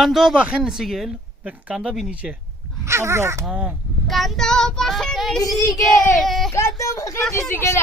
Kanda bakın nasıl gel. Bak kanda bir nice. Abla ha. Kanda bakın nisi gel. Kanda bakın nisi gel.